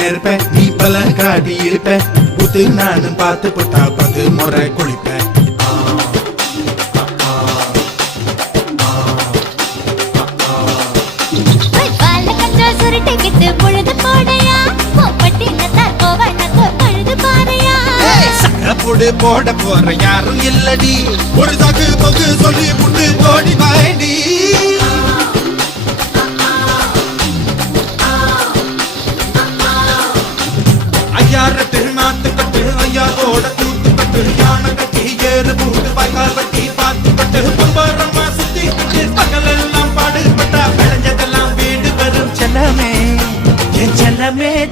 நெருப்பேன் நீ பல காட்டி இருப்பேன் புத்து நானும் பார்த்து புட்டா 10 முறை குளிப்பேன் போட போற யாரும் இல்லடி ஒரு சாக்கு பொங்கு சொல்லி புட்டு ஓடி வாடி ஐயார திருநாத்து கட்டு ஐயாவோட தூத்து கட்டு யானை கட்டி ஏறு பூட்டு வாய்க்கால் வட்டி பார்த்து கட்டு பொம்பரமா சுத்தி கட்டு பகலெல்லாம் பாடுபட்டா விளைஞ்சதெல்லாம் வீடு வரும் செல்லமே என் செல்லமே